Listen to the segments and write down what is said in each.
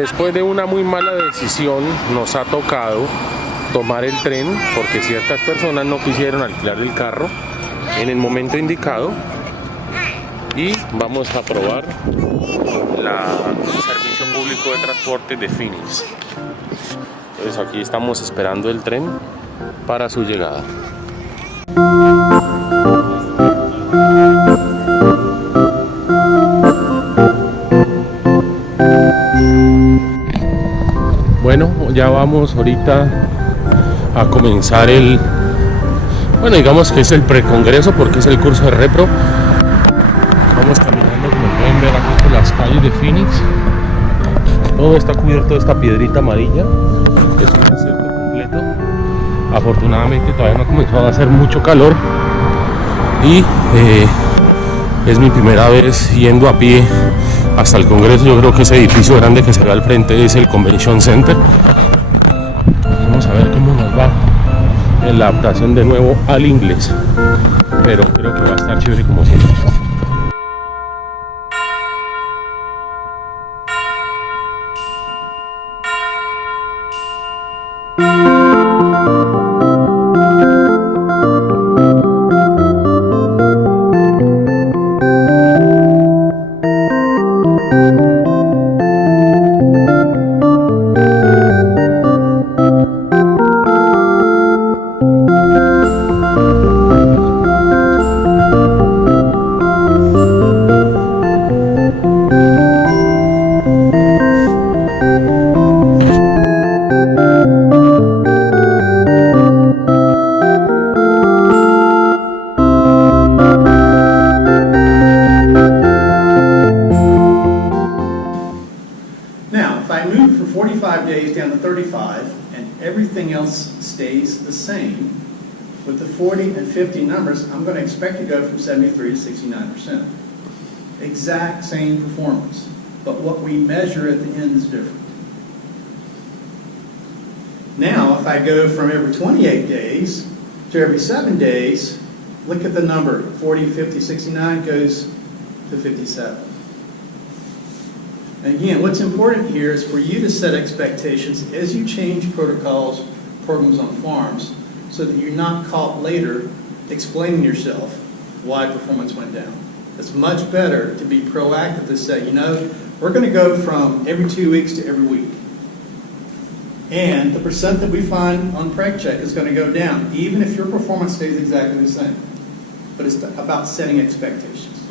Después de una muy mala decisión, nos ha tocado tomar el tren porque ciertas personas no quisieron alquilar el carro en el momento indicado y vamos a probar el servicio público de transporte de Phoenix. Entonces aquí estamos esperando el tren para su llegada. Bueno, ya vamos ahorita a comenzar digamos que es el precongreso porque es el curso de repro. Vamos caminando, como pueden ver, aquí por las calles de Phoenix. Todo está cubierto de esta piedrita amarilla. Es un desierto completo. Afortunadamente todavía no ha comenzado a hacer mucho calor y es mi primera vez yendo a pie hasta el congreso. Yo creo que ese edificio grande que se ve al frente es el Convention Center. Vamos a ver cómo nos va en la adaptación de nuevo al inglés, pero creo que va a estar chévere como siempre. Days down to 35 and everything else stays the same, with the 40 and 50 numbers, I'm going to expect to go from 73 to 69%. Exact same performance, but what we measure at the end is different. Now, if I go from every 28 days to every 7 days, look at the number, 40, 50, 69 goes to 57. And again, what's important here is for you to set expectations as you change protocols, programs on farms, so that you're not caught later explaining yourself why performance went down. It's much better to be proactive to say, we're going to go from every 2 weeks to every week. And the percent that we find on preg check is going to go down, even if your performance stays exactly the same. But it's about setting expectations.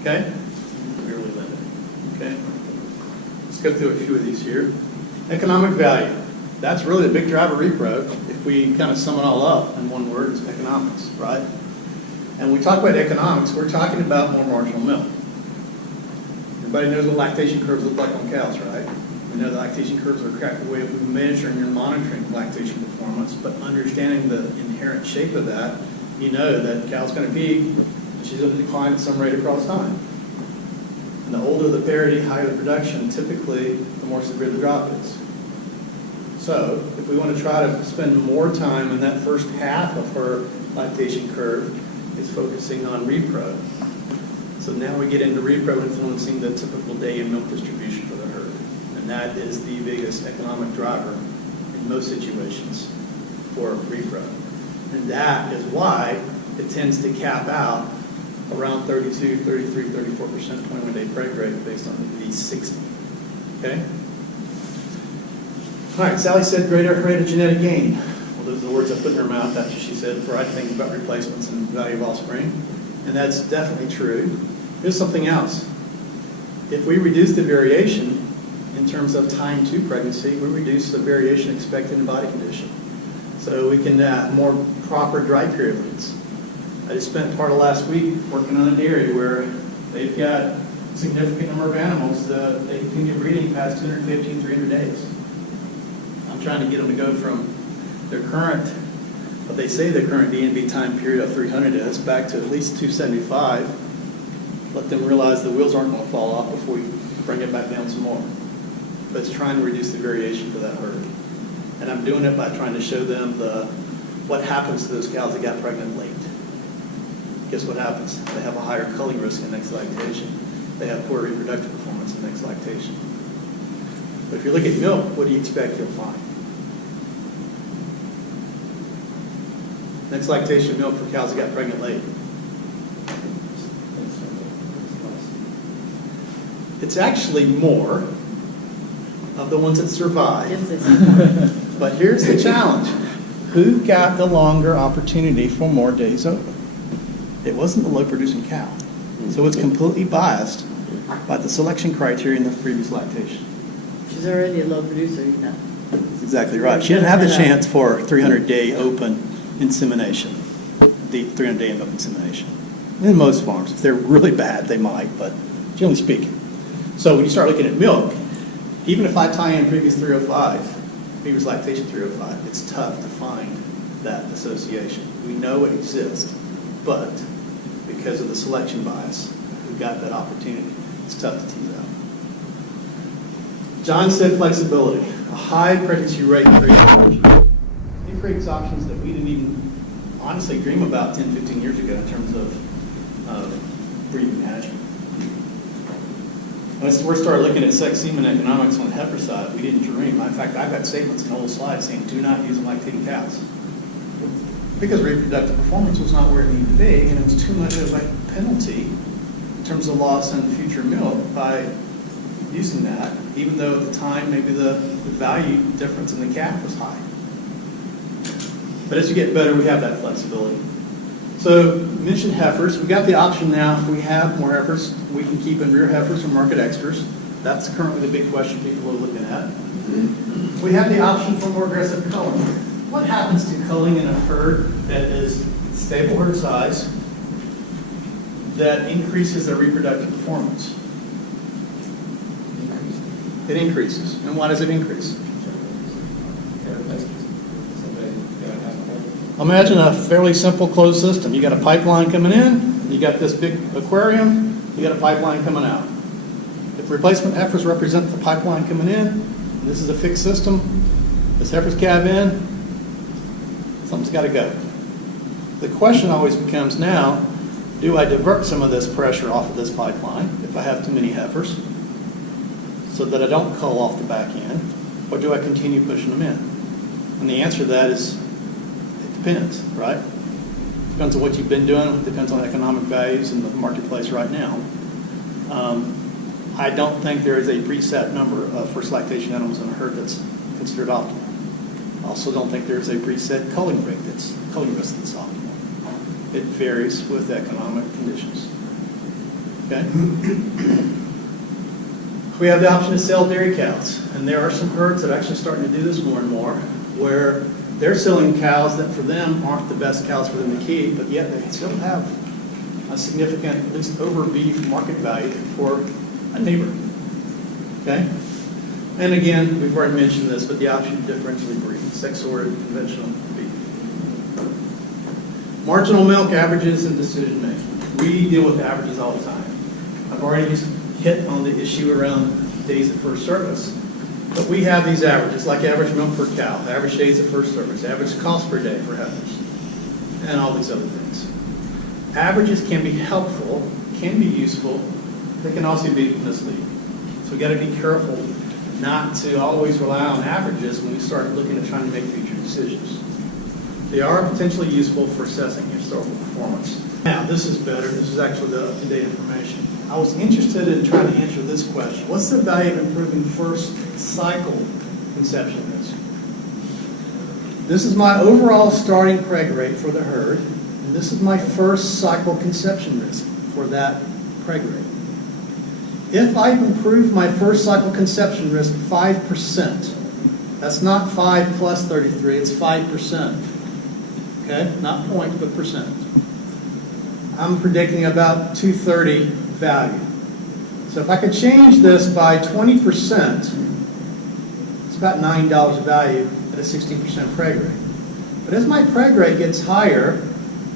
Okay? Okay, let's go through a few of these here. Economic value. That's really the big driver repro. If we kind of sum it all up in one word, it's economics, right? And when we talk about economics, we're talking about more marginal milk. Everybody knows what lactation curves look like on cows, right? We know the lactation curves are a correct way of measuring and monitoring lactation performance, but understanding the inherent shape of that, you know that cow's going to peak, and she's going to decline at some rate across time. And the older the parity, higher the production, typically the more severe the drop is. So if we want to try to spend more time in that first half of her lactation curve, it's focusing on repro. So now we get into repro influencing the typical day in milk distribution for the herd. And that is the biggest economic driver in most situations for repro. And that is why it tends to cap out around 32, 33, 34% 21-day preg rate based on the V60. Okay? All right, Sally said greater rate of genetic gain. Well, those are the words I put in her mouth. That's what she said for I think about replacements and value of offspring. And that's definitely true. Here's something else. If we reduce the variation in terms of time to pregnancy, we reduce the variation expected in body condition. So we can more proper dry period leads. I just spent part of last week working on a dairy where they've got a significant number of animals that they continue breeding past 250, 300 days. I'm trying to get them to go from their current, what they say their current D&B time period of 300 is, back to at least 275. Let them realize the wheels aren't going to fall off before we bring it back down some more. But it's trying to reduce the variation for that herd. And I'm doing it by trying to show them what happens to those cows that got pregnant late. Guess what happens? They have a higher culling risk in next lactation. They have poor reproductive performance in next lactation. But if you look at milk, what do you expect you'll find? Next lactation of milk for cows that got pregnant late. It's actually more of the ones that survive. But here's the challenge. Who got the longer opportunity for more days open? It wasn't the low-producing cow. So it's completely biased by the selection criteria in the previous lactation. She's already a low producer, you know. That's exactly right. She didn't have the chance for 300-day open insemination, the 300-day milk insemination. In most farms, if they're really bad, they might, but generally speaking. So when you start looking at milk, even if I tie in previous 305, previous lactation 305, it's tough to find that association. We know it exists, but because of the selection bias, we got that opportunity. It's tough to tease out. John said flexibility. A high pregnancy rate creates options. It creates options that we didn't even honestly dream about 10, 15 years ago in terms of breeding management. When we started looking at sex semen economics on the heifer side, we didn't dream. In fact, I've got statements in old slides saying do not use lactating cows. Because reproductive performance was not where it needed to be, and it was too much of a penalty in terms of loss in future milk by using that, even though at the time maybe the value difference in the calf was high. But as you get better, we have that flexibility. So, mentioned heifers. We got the option now, if we have more heifers, we can keep in rear heifers or market extras. That's currently the big question people are looking at. We have the option for more aggressive culling. What happens to culling in a herd that is stable herd size that increases their reproductive performance? It increases. And why does it increase? Imagine a fairly simple closed system. You got a pipeline coming in, you got this big aquarium, you got a pipeline coming out. If replacement heifers represent the pipeline coming in, and this is a fixed system, this heifer's calf in, something's got to go. The question always becomes now, do I divert some of this pressure off of this pipeline if I have too many heifers so that I don't cull off the back end, or do I continue pushing them in? And the answer to that is, depends, right? Depends on what you've been doing. It depends on economic values in the marketplace right now. I don't think there is a preset number of first lactation animals in a herd that's considered optimal. I also don't think there's a preset culling risk that's optimal. It varies with economic conditions. Okay? We have the option to sell dairy cows, and there are some herds that are actually starting to do this more and more, where they're selling cows that for them aren't the best cows for them to keep, but yet they still have a significant, at least over beef market value for a neighbor. Okay? And again, we've already mentioned this, but the option to differentially breed, sex-sorted, conventional beef. Marginal milk averages and decision making. We deal with averages all the time. I've already just hit on the issue around days of first service. But we have these averages, like average milk per cow, average days of first service, average cost per day for heifers, and all these other things. Averages can be helpful, can be useful, they can also be misleading. So we've got to be careful not to always rely on averages when we start looking at trying to make future decisions. They are potentially useful for assessing historical performance. Now, this is better. This is actually the up-to-date information. I was interested in trying to answer this question. What's the value of improving first cycle conception risk? This is my overall starting preg rate for the herd, and this is my first cycle conception risk for that preg rate. If I improve my first cycle conception risk 5%, that's not 5 plus 33, it's 5%. Okay, not point, but percent. I'm predicting about 230 value. So if I could change this by 20%, it's about $9 of value at a 16% preg rate. But as my preg rate gets higher,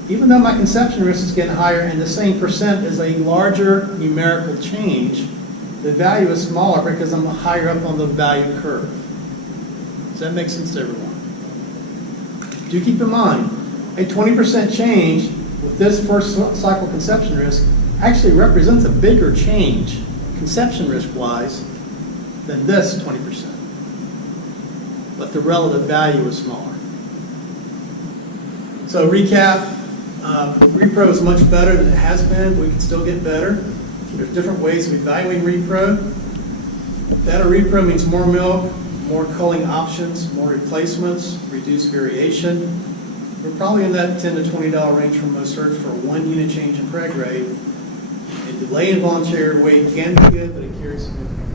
even though my conception risk is getting higher and the same percent is a larger numerical change, the value is smaller because I'm higher up on the value curve. Does that make sense to everyone? Do keep in mind, a 20% change with this first cycle conception risk actually represents a bigger change, conception risk-wise, than this 20%. But the relative value is smaller. So recap, repro is much better than it has been. We can still get better. There's different ways of evaluating repro. Better repro means more milk, more culling options, more replacements, reduced variation. We're probably in that $10 to $20 range for most herds for a 1 unit change in preg rate. A delay in voluntary weight can be good, but it carries significant